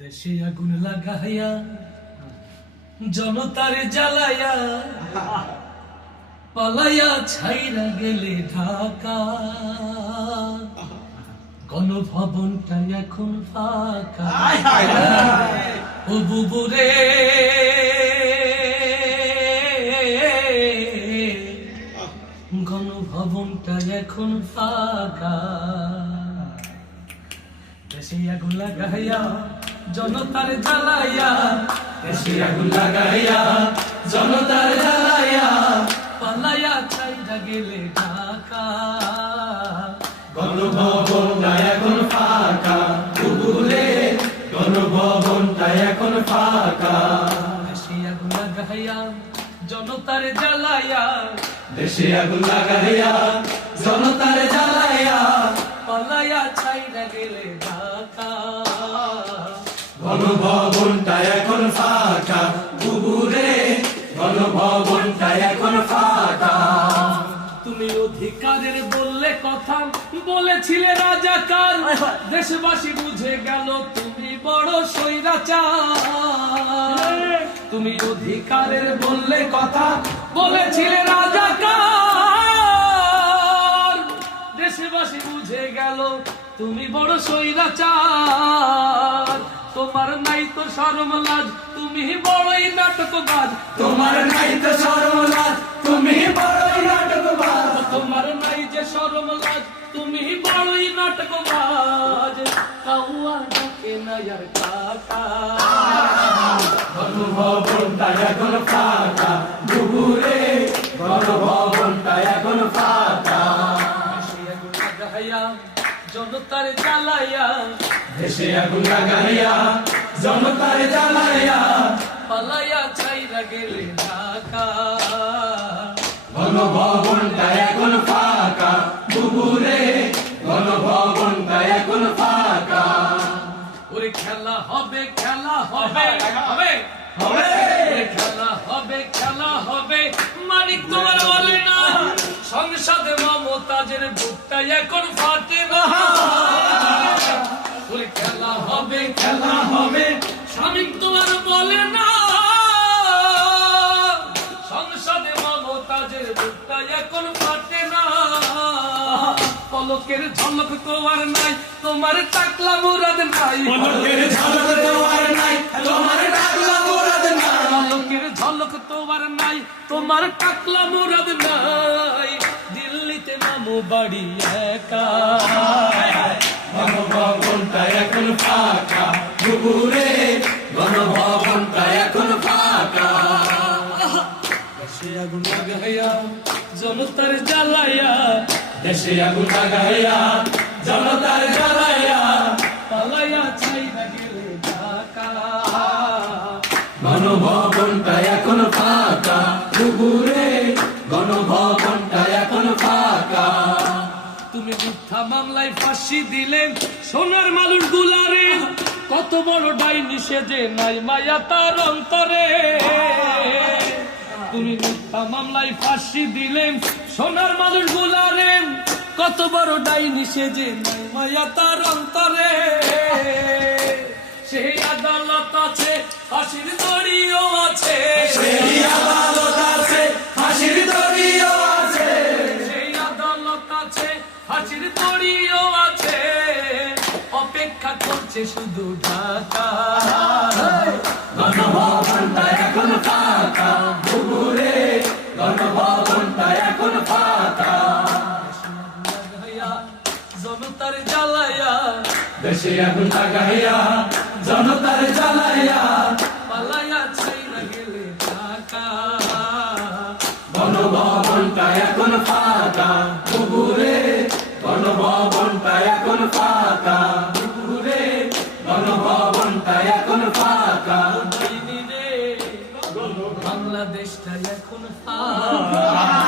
দেশে আগুন লাগাইয়া জনতারে জ্বালাইয়া পালাইয়া ছাইরা গেলে ঢাকা, গণভবনটা এখন ফাঁকা। ও বুবুরে গণভবনটা এখন ফাঁকা। দেশে আগুন লাগাইয়া জনতার জ্বালাইয়া, দেশে আগুন লাগাইয়া জনতার জ্বালাইয়া পালাইয়া ছাইরা গেলে ঢাকা, গণভবনটা এখন ফাঁকা। বুবুরে গণভবনটা এখন ফাঁকা। দেশে আগুন লাগাইয়া জনতার জ্বালাইয়া, দেশে আগুন লাগাইয়া জনতার জ্বালাইয়া পালাইয়া ছাইরা গেলে ঢাকা, গণভবনটা এখন ফাঁকা। বুবুরে গণভবনটা এখন ফাঁকা। তুমি অধিকারের বললে কথা বলেছিলে রাজাকার, দেশবাসী বুঝে গেল তুমি বড় স্বৈরাচার। তুমি অধিকারের বললে কথা বলেছিলে রাজাকার, দেশবাসী বুঝে গেল তুমি বড় স্বৈরাচার। তোমার নাই তো শরম লাজ, তুমি বড়ই নাটকবাজ। তোমার নাই তো শরম লাজ, তুমি বড়ই নাটকবাজ। তোমার নাই যে শরম লাজ, তুমি বড়ই নাটকবাজ। কাউয়া ডাকে না আর কাকা, গণভবনটা এখন ফাঁকা। বুবুরে গণভবনটা এখন ফাঁকা। দেশে আগুন লাগাইয়া জনতার জ্বালাইয়া, দেশে আগুন লাগাইয়া জনতার জ্বালাইয়া পালাইয়া ছাইরা গেলে ঢাকা, গণভবনটা এখন ফাঁকা। বুবুরে গণভবনটা এখন ফাঁকা। ওরে খেলা হবে, খেলা হবে, হবে হবে খেলা হবে, খেলা হবে। মানিক তোমার বলে না, সংসদে মমতাজের বুকটা এখন ফাটে না। ওরে খেলা হবে, খেলা হবে, স্বামী তোমার বলে না, সংসদে মমতাজের বুকটা এখন ফাটে না। পলকের ঝলক তোমার নাই, তোমার টাকলা মুরাদ নাই। পলকের ঝলক তোমার নাই, তোমার টাকলা মুরাদ নাই। পলকের ঝলক তোমার নাই, তোমার টাকলা মুরাদ নাই। দিল্লিতে মামু বাড়ি একা, গণভবনটা এখন ফাঁকা। বুবুরে গণভবনটা এখন ফাঁকা। দেশে আগুন লাগাইয়া জনতার জ্বালাইয়া, দেশে আগুন লাগাইয়া জনতার জ্বালাইয়া পালাইয়া ছাইরা গেলে ঢাকা, গণভবনটা এখন ফাঁকা। বুবুরে গণভবনটা এখন ফাঁকা। তুমি মিথ্যা মামলায় ফাঁসি দিলেন সোনার মানুষ গুলারে, কত বড় ডাইনি সেজে নাই মায়া তার অন্তরে। তুমি মিথ্যা মামলায় ফাঁসি দিলেন সোনার মানুষ গুলারে, কত বড় ডাইনি সেজে নাই মায়া তার অন্তরে। সেই আদালত আছে, ফাঁসির দড়িও আছে। সেই আদালত আছে, ফাঁসির দড়িও আছে। সেই আদালত আছে, ফাঁসির দড়িও আছে। অপেক্ষা করছে শুধু ঢাকা, গণভবনটা এখন ফাঁকা। বুবুরে গণভবনটা এখন ফাঁকা। জনতার জ্বালাইয়া, দেশে আগুন লাগাইয়া জনতার জ্বালাইয়া পালাইয়া ছাইরা গেলে ঢাকা, গণভবনটা এখন ফাঁকা। বুবুরে গণভবনটা এখন ফাঁকা। বুবুরে গণভবনটা এখন ফাঁকা। ডাইনি রে, বাংলাদেশটা এখন ফাঁকা।